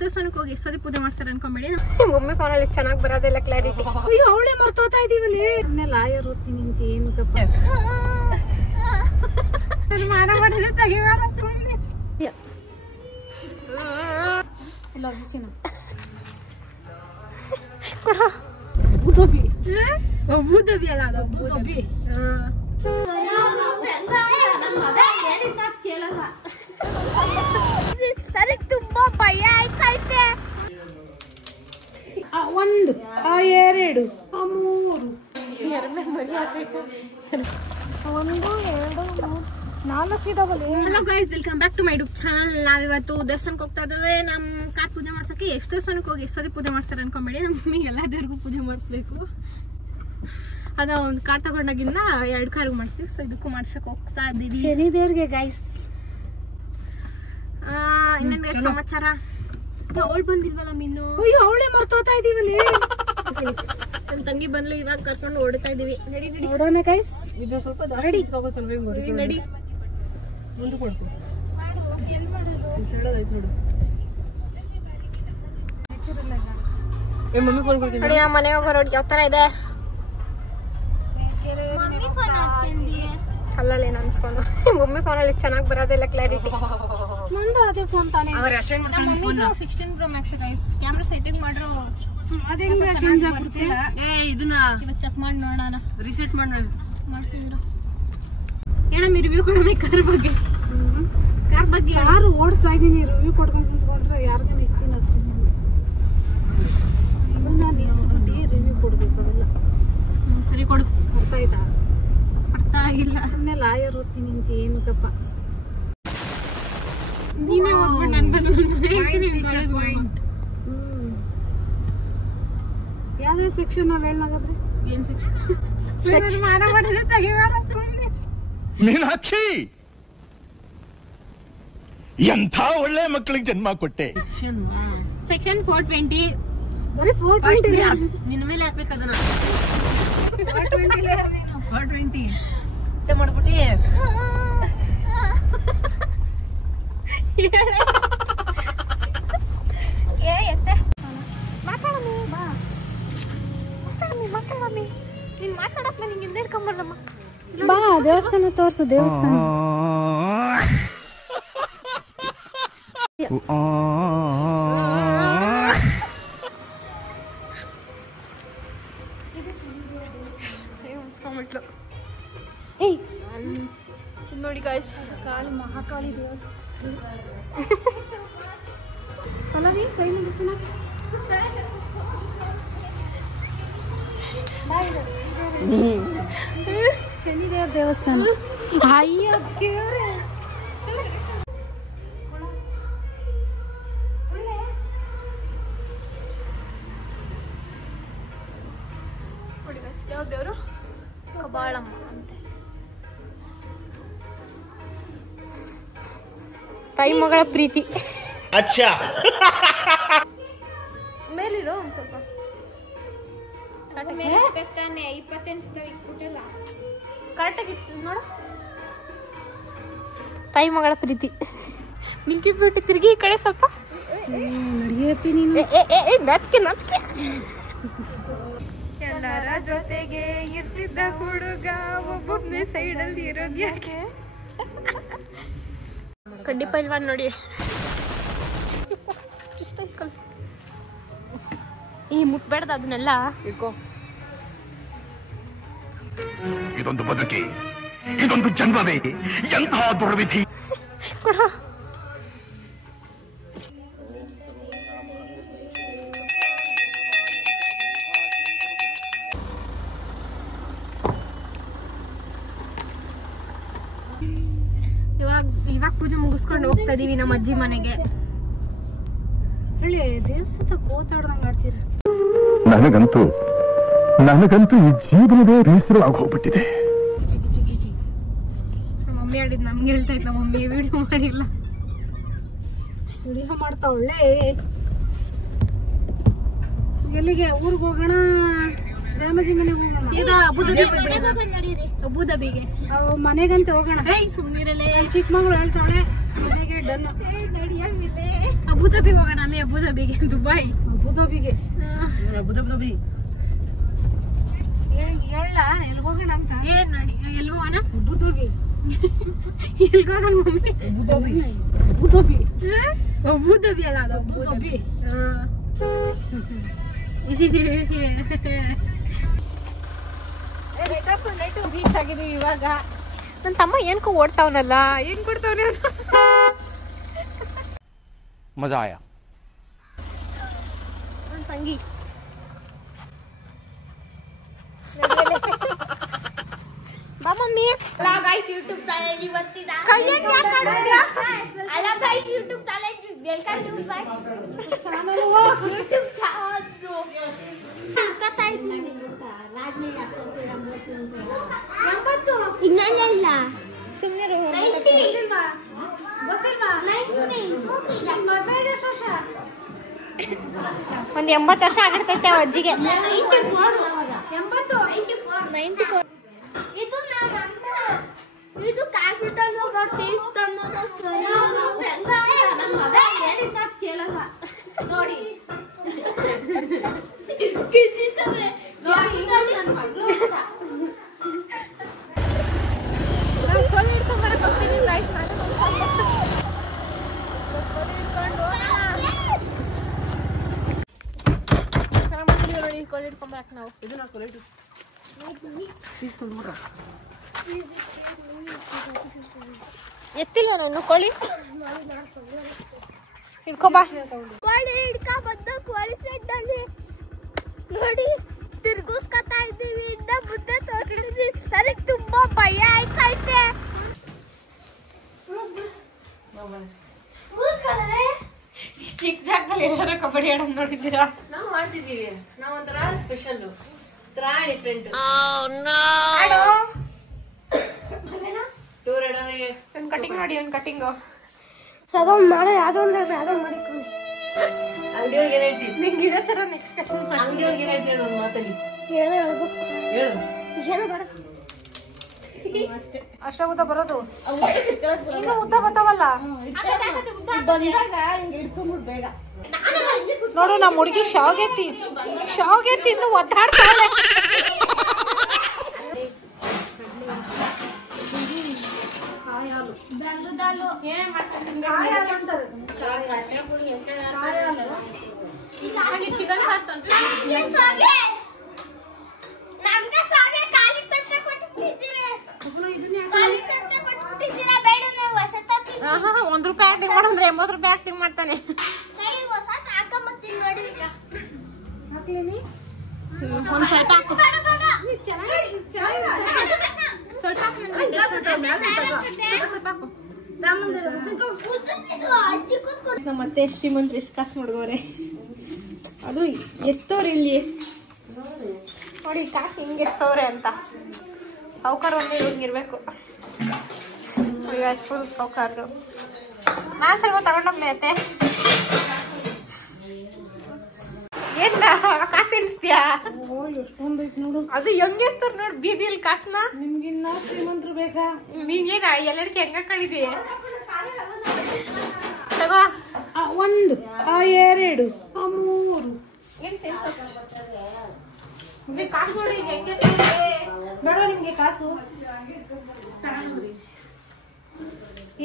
ಎಷ್ಟು ದೇವಸ್ಥಾನಕ್ಕೆ ಹೋಗಿ ಎಷ್ಟು ಸತಿ ಪೂಜೆ ಮಾಡ್ತಾರೆ ಅನ್ಕೊಂಬೇಡಿ. ಒಮ್ಮೆ ಫೋನಲ್ಲಿ ಚೆನ್ನಾಗಿ ಬರೋದಿಲ್ಲ ಕ್ಲಾರಿಟಿ. ಅಯ್ಯೋ ಅವಳೆ ಮರ್ತೋತಾ ಇದೀವಲ್ಲಿ. ಲಾಯರ್ ಓದ್ತೀನಿ ಅಂತ ಏನಕ್ಕಪ್ಪ ಮಾರ ಮಾಡಿದ್ರೆ ತೆಗಿಬೇಡ ಸುಮ್ಮನೆ. ಇಲ್ಲ ಬಿಸಿನ ಅಬುದಾಬಿ ಅಬುದಾಬಿ ಅಲ್ಲ ಅದು ಅಬುದಾಬಿ. ಸರಿ ತುಂಬಾ ಭಯ ಆಯ್ತೈತೆ. ಒಂದು ಎರಡು ಮೂರು 1 2 3 4 ಇದಾವಲ್ಲ. Hello guys, welcome back to my YouTube channel. ನಾವಿವತ್ತು ದೇವಸ್ಥಾನಕ್ಕೆ ಹೋಗ್ತಾ ಇದ್ದೇವೆ. ನಮ್ ಕಾರ್ ಪೂಜೆ ಮಾಡ್ಸಕ್ಕೆ ಎಷ್ಟು ದೇವಸ್ಥಾನಕ್ಕೆ ಹೋಗಿ ಎಷ್ಟು ಸತಿ ಪೂಜೆ ಮಾಡ್ತಾರೆ ಅನ್ಕೊಂಬೇಡಿ. ನಮಗೆ ಎಲ್ಲ ದೇವ್ರಿಗೂ ಪೂಜೆ ಮಾಡಿಸ್ಬೇಕು. ಅದ ಒಂದು ಕಾರ್ ತಗೊಂಡಾಗಿಂದ 2 ಕಾರ್ಗೂ ಮಾಡ್ತೀವಿ. ಸೊ ಇದಕ್ಕೂ ಮಾಡ್ಸಕ್ ಹೋಗ್ತಾ ಇದೀವಿ. ಶನಿ ದೇವ್ರಿಗೆ ಗೈಸ್. ಇನ್ನೇನ್ ಗೈಸ್ ಸಮಾಚಾರ? ಅವಳು ಬಂದಿಲ್ವಲ್ಲ ಮೀನು. ಅವಳೆ ಮರ್ತೋತಾ ಇದೀವಲ್ಲಿ. ನಮ್ ತಂಗಿ ಬಂದ್ಲು, ಇವಾಗ ಕರ್ಕೊಂಡು ಓಡ್ತಾ ಇದೀವಿ. ನಡಿ ನಡಿ ನೋಡೋಣ ಗೈಸ್. ಇದು ಸ್ವಲ್ಪ ನಡಿ ನಡಿ ಮುಂದೆ ಕೊಡ್ತು. ಮಮ್ಮಿ ಫೋನ್ ಕೊಡ್ತೀನಿ ನೋಡಿ. ನಮ್ಮ ಮನೆಗೆ ಹೋಗೋ ರೋಡ್ ಯಾವ ತರ ಇದೆ? ಅಲ್ಲಲ್ಲಿ ನನ್ನ ಫೋನ್. ಮಮ್ಮಿ ಫೋನಲ್ಲಿ ಚೆನ್ನಾಗಿ ಬರೋದಿಲ್ಲ ಕ್ಲಾರಿಟಿ. ನಂದು ಅದೇ ಫೋನ್ ತಾನೇ. 16 Pro Max guys. Camera setting ಮಾಡ್ರು. ಅದೇ ಚೇಂಜ್ ಆಗ್ಬಿಡುತ್ತೆ. ಇದನ್ನ ಚೆಕ್ ಮಾಡಿ ನೋಡೋಣ. ರೀಸೆಟ್ ಮಾಡ್ತಿದ್ದೀರಾ? ಹೇಳಮ್ಮ ರಿವ್ಯೂ ಕೊಡೋಣ ಕಾರ್ ಬಗ್ಗೆ. ಕಾರ್ ಓಡಿಸ್ತಾ ಇದೀನಿ. ರಿವ್ಯೂ ಕೊಡ್ಕೊಂಡು ಕುಂತ್ಕೊಂಡ್ರೆ ಯಾರಿಗೂ ಇರ್ತೀನಿ ಅಷ್ಟೇ. ಇದನ್ನ ನಿಲ್ಸ್ಬಿಟ್ಟು ರಿವ್ಯೂ ಕೊಡ್ಬೇಕಾಗಲ್ಲ. ಸರಿ ಕೊಡು. ಅರ್ಥ ಆಯ್ತಾ? ಅರ್ಥ ಆಗಿಲ್ಲ. ಸುಮ್ಮನೆ ಲಾಯರ್ ಓದ್ತೀನಿ ಅಂತ ಏನಕ್ಕಪ್ಪ. ನೀನೇ ಓದ್ಬಿಟ್ಟು ನನ್ ಬಂದು ಯಾವ್ಯಾವ ಸೆಕ್ಷನ್ ನಾವ್ ಹೇಳಾಗಾದ್ರೆ? ಏನ್ ಸೆಕ್ಷನ್? ಮಾರ ಮಾಡಿದ್ರೆ ತೆಗಿಬೇಡ ಸುಮ್ಮನೆ. ಮೀನಾಕ್ಷಿ, ಎಂಥ ಒಳ್ಳೆ ಮಕ್ಕಳಿಗೆ ಜನ್ಮ ಕೊಟ್ಟೆ. ಸೆಕ್ಷನ್ 420. ಬರೀ 420 ನಿನ್ನ ಮೇಲೆ ಹಾಕ್ಬೇಕು ಅದನ್ನ. 420 420 ಮಾಡ್ಬಿಟ್ಟಿ. ನೀನ್ ಮಾತಾಡಕ್ ನನಗೆ ಹಿಂದೆ ಹಿಡ್ಕೊಂಬರ್ಲಮ್ಮ. ಬಾ ದೇವಸ್ಥಾನ ತೋರ್ಸು. ದೇವಸ್ಥಾನ ನೋಡಿ ಗಾಯ್ಸ್, ಕಾಳಿ ಮಹಾಕಾಳಿ ದೇವಸ್ಥಾನ. ಅಲ್ಲವಿ ಕೈ ಮುಗಿಸಿನ ಶನಿದೇವ ದೇವಸ್ಥಾನ. ಅಯ್ಯ ದೇವ್ರೆ, ನೋಡಿ ಗಾಯ್ಸ್, ಯಾವ ದೇವರು? ಕಬಾಳಮ್ಮ ಅಂತೆ. ತಾಯಿ ಮಗಳ ಪ್ರೀತಿ. ಅಚ್ಚಾ, ಮೇಲಿಡು ಒಂದ್ ಸ್ವಲ್ಪ. ಕರೆಕ್ಟಾಗಿ ನೋಡು. ತಾಯಿ ಮಗಳ ಪ್ರೀತಿ. ನಿಂಕಿ ಬಿಟ್ಟು ತಿರುಗಿ ಈ ಕಡೆ ಸ್ವಲ್ಪ. ನಡಿಯತ್ತಿ ನೀನು. ನಾಚಿಕೆ. ಎಲ್ಲರ ಜೊತೆಗೆ ಇರ್ತಿದ್ದ ಹುಡುಗ ಒಬ್ಬೊಬ್ಬನೇ ಸೈಡಲ್ಲಿ ಇರೋದು ಯಾಕೆ? ಕಡ್ಡಿ ಪೈಲ್ವಾನ್ ನೋಡಿ. ಈ ಮುಟ್ಬೇಡ್ದ ಅದನ್ನೆಲ್ಲ. ಇದೊಂದು ಬದುಕಿ, ಇದೊಂದು ಜನ್ಮವೇ, ಎಂತಹ ದುರ್ವಿಧಿ. ಇವಾಗ ಪೂಜೆ ಮುಗಿಸ್ಕೊಂಡು ಹೋಗ್ತಾ ಇದೀವಿ ನಮ್ಮ ಅಜ್ಜಿ ಮನೆಗೆ. ಹೇಳಿ ದೇವಸ್ಥಾನ ಕೋತಾಡ್ದಂಗ ಆಡ್ತೀರ. ನನಗಂತೂ ಈ ಜೀವನವೇ ಬೇಸರ ಆಗೋಗ್ಬಿಟ್ಟಿದೆ. ಮಮ್ಮಿ ಆಡಿದ್ ನಮ್ಗೆ ಹೇಳ್ತಾ ಇದ್ಲ. ಮಮ್ಮಿ ವಿಡಿಯೋ ಮಾಡಿಲ್ಲ. ವಿಡಿಯೋ ಮಾಡ್ತಾ ಒಳ್ಳೆ. ಎಲ್ಲಿಗೆ? ಊರ್ಗ್ ಹೋಗೋಣ. ರಾಮಜಿ ಮನೆಗೆ ಹೋಗೋಣ. ಈಗ ಅಬುದಾಬಿಗೆ ಮನೆಗಂತ ಹೋಗೋಣ. ಸುಮ್ಮನಿರಲೇ. ಚಿಕ್ಕ ಮಗಳು ಹೇಳ್ತಾವಳೆ ಮನೆಗೆ ಡನ್. ಅಬುಧಾಬಿಗೆ ಹೋಗೋಣ ಅಬುಧಾಬಿಗೆ ದುಬೈ ಅಬುಧಾಬಿಗೆ ಹೇಳ ಎಲ್ಲಿ ಹೋಗೋಣ ಅಂತ ಏನ್ ನೋಡಿ ಎಲ್ಲಿ ಹೋಗೋಣ ಅಬುಧಾಬಿ ಎಲ್ಲಿ ಹೋಗೋಣ ಮಮ್ಮಿ ಅಬುಧಾಬಿ ಅಬುಧಾಬಿ ಅಲ್ಲ ಅದು ಅಬುಧಾಬಿ ರೀಚ್ ಆಗಿದೀವಿ ಇವಾಗ ನನ್ನ ತಮ್ಮ ಏನ್ಕೋ ಓಡ್ತಾವನಲ್ಲ ಏನ್ ಕೊಡ್ತಾವನೆ ಮಜಾ ಆಯಾ ನನ್ನ ತಂಗಿ ಬಾ mummy Hello guys, YouTube channel ಇವತ್ತಿನ ಕೈಯಲ್ಲಿ ಯಾಕೆ ಆಡಿದ್ಯಾ Hello guys, YouTube channel welcome to my channel. YouTube channel. ಕಥೆ ಇದ್ದೀನಿ ರಾಜ್ನೇ ಯಾಕೋತೀರ ಎಂಬತ್ತು ಇನ್ನಲ್ಲ ಸುಮ್ಮನೆ ಗೊತ್ತಿಲ್ವಾ ಒಂದು 80 ವರ್ಷ ಆಗಿರ್ತೈತೆ ಆ ಅಜ್ಜಿಗೆ 94 ಇದು ಇದು ಕ್ಯಾಪಿಟಲ್ ನೋಡಿ ಕೊಳ್ಳಿ ಇಟ್ಕೊಂಬರಕ್ ನಾವು ಇದನ್ನ ಕೊಲ್ಲಿಟ್ಟು ಎತ್ತಿಲ್ವ ನಾನು ಕೊಳ್ಳಿ ಹಿಡ್ಕೊಬಾ ಕೋಳಿ ಹಿಡ್ಕ ಬಂದು ಕೋಳಿ ಸೆಟ್ ಅಲ್ಲಿ ನೋಡಿ ತಿರ್ಗಿಸ್ಕೊತಾ ಇದ್ದೀವಿ ಇಂದ ಮುಂದೆ ತೋರಿಸಿದ್ವಿ ನನಗೆ ತುಂಬಾ ಭಯ ಆಯ್ತೈತೆ ಚಿಕ್ಕ ಜಾಗದಲ್ಲಿ ಎಲ್ಲರೂ ಕಬಡ್ಡಿ ಆಡೋದು ನೋಡಿದ್ದೀರಾ ನಾವು ಮಾಡ್ತಿದ್ದೀವಿ ನಾವು ಒಂಥರ ಸ್ಪೆಷಲ್ ಡಿಫ್ರೆಂಟ್ ಟೂರ್ ಒಂದು ಕಟಿಂಗ್ ಮಾಡಿ ಒಂದು ಕಟಿಂಗು ನಾಳೆ ಯಾವ್ದೋ ಮಾಡಿ ಅಂಗಡಿಯವ್ರಿಗೆ ಏನ್ ಹೇಳ್ತೀವಿ ನಿಂಗೆ ಇದೇ ಥರ ನೆಕ್ಸ್ಟ್ ಕಟಿಂಗ್ ಮಾಡಿ ಅಂಗಡಿಯವ್ರಿಗೆ ಏನ್ ಹೇಳ್ತೀವಿ ಒಂದು ಮಾತಲ್ಲಿ ಏನೋ ಹೇಳ್ಬೇಕು ಹೇಳು ಏನೋ ಬೇಡ ಅಷ್ಟ ಉದ್ದ ಬರೋದು ಇನ್ನು ಉದ್ದ ಬರ್ತಾವಲ್ಲ ನೋಡು ನಮ್ಮ ಹುಡುಗಿ ಶಾವ್ಗೆ ತಿಂದು ಒದ್ದಾಡ್ತಾಳೆ ಚಿಕನ್ ಸಾರ್ ತಂದ್ರೆ ನಮ್ಗೆ ಸ್ವಾಗೆ ಖಾಲಿ ತಟ್ಟೆ ಕೊಟ್ಟಿದ್ದೀರಾ ಖಾಲಿ ತಟ್ಟೆ ಕೊಟ್ಟಿದ್ದೀರಾ ಬೇಡ ನೀವು ಹೊಸ ತಟ್ಟೆ ₹1 ಆಕ್ಟಿಂಗ್ ಮಾಡಂದ್ರೆ 80 ರೂಪಾಯಿ ಆಕ್ಟಿಂಗ್ ಮಾಡ್ತಾನೆ ಸರಿ ಹೊಸ ಹಾಕೊಂಬತ್ತೀನಿ ನೋಡಿ ಒಂದು ಸ್ವಲ್ಪ ಹಾಕು ಬೇಡ ಬೇಡ ಸ್ವಲ್ಪ ಹಾಕು ಸ್ವಲ್ಪ ಹಾಕು ಅಜ್ಜಿ ಕೂತ್ಕೊಂಡು ನಮ್ಮ ಮತ್ತೆ ಶ್ರೀಮಂತ ಎಷ್ಟು ಕಾಸು ನೋಡ್ಗೋರೆ ಅದು ಎಸ್ತವ್ರೆ ಇಲ್ಲಿ ನೋಡಿ ಕಾಸು ಹಿಂಗೆ ಎಸ್ತವ್ರೆ ಅಂತ ಸಾವುಕಾರ ಒಂದೇ ಇವ್ರಿಗಿರ್ಬೇಕು ಫುಲ್ ಸಾವುಕಾರರು ನಾನು ಸ್ವಲ್ಪ ತಗೊಂಡೋಗ್ಲಿ ಅತ್ತೆ ಏನ ಕಾಸು ಎಣಿಸ್ತೀಯಾ ಎಷ್ಟೊಂದೈತಿ ನೋಡು ಅದು ಹೆಂಗೆ ಎಸ್ತಾರ ನೋಡಿ ಬೀದಿಯಲ್ಲಿ ಕಾಸನ್ನ ನಿಮ್ಗಿನ್ನ ಶ್ರೀಮಂತರು ಬೇಕಾ ನೀನೇನ ಎಲ್ಲರಿಗೆ ಹೆಂಗ ಕಳಿದಿ ತಗೋ 1 2 3 ಕಾಸು ನೋಡಿ ಹೆಂಗೆ ಬೇಡ ನಿಮ್ಗೆ ಕಾಸು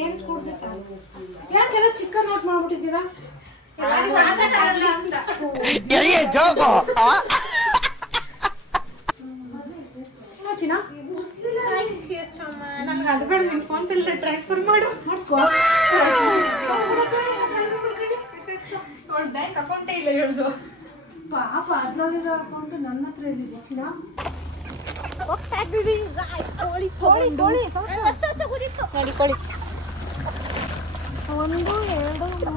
ಏನ್ ಕೊಡ್ಬೇಕಾ ಯಾಕೆಲ್ಲ ಚಿಕ್ಕ ನೋಟ್ ಮಾಡ್ಬಿಟ್ಟಿದ್ದೀರಾ ಚಿನ್ನ ನನಗೆ ಅದು ಬೇಡ ನಿನ್ ಫೋನ್ ಪೇ ಟ್ರಾನ್ಸ್ಫರ್ ಮಾಡು ಮಾಡಿಸ್ಕೋ ಬ್ಯಾಂಕ್ ಅಕೌಂಟೇ ಇಲ್ಲ ಹೇಳ್ದು ಪಾಪ ಅದ್ರಲ್ಲಿರೋ ಅಕೌಂಟ್ ನನ್ನ ಹತ್ರ ಇದೆ ಚಿನ್ನ ಹೋಗ್ತಾ ಇದ್ದೀವಿ ಕೋಳಿ ಕೋಳಿ ಹೊಸ ಹೊಸ ಕುದಿತ್ತು ನೋಡಿ ಕೋಳಿ 1 2 3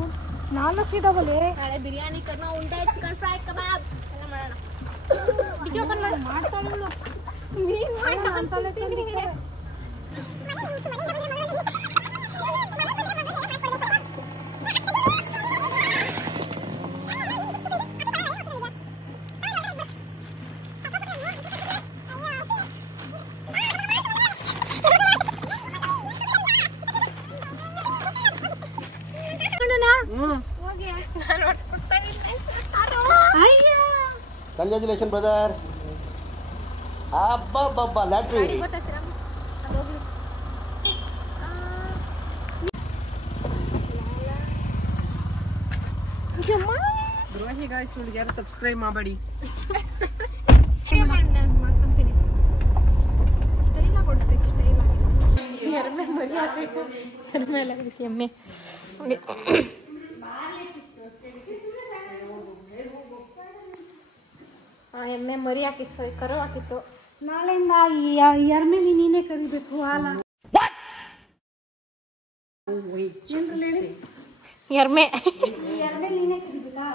4 ಇದಾವಲ್ಲೇ ನಾಳೆ ಬಿರಿಯಾನಿ ಕರ್ಮ ಉಂಡೆ ಚಿಕನ್ ಫ್ರೈ ಕಬಾಬ್ ಎಲ್ಲ ಮಾಡೋಣ ವಿಡಿಯೋ ಕಾಲ್ ಮಾಡ್ತಾಳಲ್ಲ ನೀನ್ ಮಾಡಿ ಅಂತಲೇ ತಂದಿದ್ದಾರೆ ಹೋಗಿ ಕಂಗ್ರ್ಯಾಚುಲೇಷನ್ ಬ್ರದರ್. ಅಬ್ಬಬ್ಬಬ್ಬ ಲ್ಯಾಟ್ರಿ. ಯಾರು ಸಬ್ಸ್ಕ್ರೈಬ್ ಮಾಡಬೇಡಿ. ಎಮ್ಮೆ ಮರಿ ಹಾಕಬೇಕು. ಎಮ್ಮೆ ಎಲ್ಲ ಬಿಸಿ ಎಮ್ಮೆ ಎಮ್ಮೆ ಮರಿ ಹಾಕಿತ್ತು, ಕರು ಹಾಕಿತ್ತು. ನಾಳೆಯಿಂದ ಎರ್ಮೇಲಿ ನೀನೇ ಕರಿಬೇಕು ಹಾಲ. ಎಮ್ಮೆ ಎರ್ಮೇಲಿ ನೀನೇ ಕರಿಬೇಕಾ?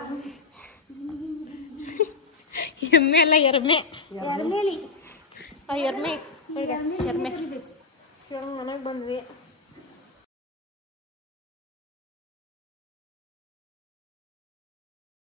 ಎಮ್ಮೆ ಅಲ್ಲ ಎರ್ಮೆ. ಎರ್ಮೇಲಿ ಎರ್ಮೆ ಎರ್ಮೆ ಮನೆಗೆ ಬಂದ್ವಿ.